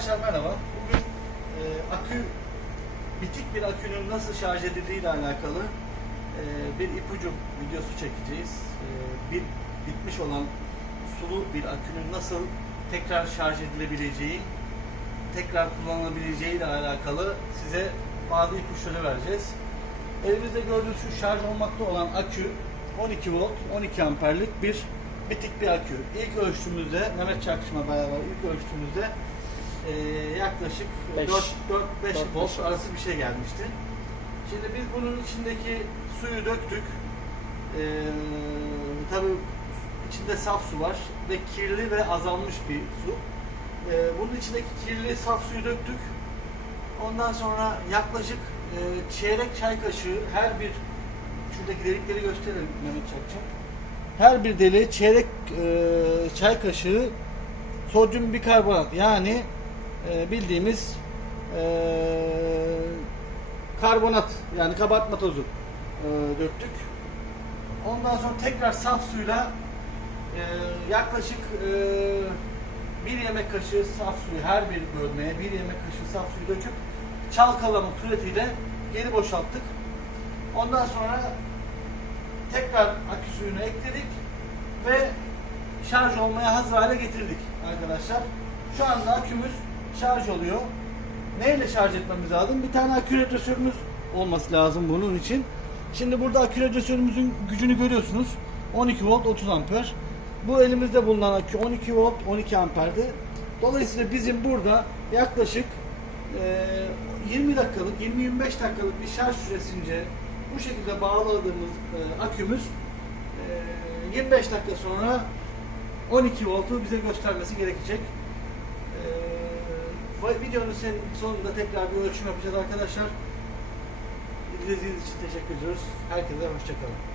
Arkadaşlar merhaba. Bugün e, akü bitik bir akünün nasıl şarj edildiği ile alakalı e, bir ipucu videosu çekeceğiz. E, bir bitmiş olan sulu bir akünün nasıl tekrar şarj edilebileceği, tekrar kullanılabileceği ile alakalı size bazı ipuçları vereceğiz. Elimizde gördüğünüz şu şarj olmakta olan akü 12 volt, 12 amperlik bir bitik bir akü. İlk ölçtüğümüzde, Mehmet Çakışma beraber ilk ölçtüğümüzde e, yaklaşık Beş. 4-5 Dört, volt arası bir şey gelmişti. Şimdi biz bunun içindeki suyu döktük. E, tabii içinde saf su var ve kirli ve azalmış bir su. E, bunun içindeki kirli saf suyu döktük. Ondan sonra yaklaşık e, çeyrek çay kaşığı her bir şuradaki delikleri gösterelim Mehmet Çakçak. Her bir deliğe çeyrek e, çay kaşığı sodyum bikarbonat yani e, bildiğimiz e, karbonat yani kabartma tozu e, döktük. Ondan sonra tekrar saf suyla yaklaşık bir yemek kaşığı saf suyu her bir bölmeye bir yemek kaşığı saf suyu döküp çalkalama suretiyle geri boşalttık. Ondan sonra tekrar akü suyunu ekledik ve şarj olmaya hazır hale getirdik arkadaşlar. Şu anda akümüz şarj oluyor. Neyle şarj etmemiz lazım? Bir tane akü radyatörümüz olması lazım bunun için. Şimdi burada akü radyatörümüzün gücünü görüyorsunuz. 12 volt 30 amper. Bu elimizde bulunan akü 12 volt 12 amperdi. Dolayısıyla bizim burada yaklaşık e, 20 dakikalık 20-25 dakikalık bir şarj süresince bu şekilde bağladığımız e, akümüz e, 25 dakika sonra 12 voltu bize göstermesi gerekecek. Videonun sonunda tekrar bir ölçüm yapacağız arkadaşlar. İzlediğiniz için teşekkür ediyoruz. Herkese hoşçakalın.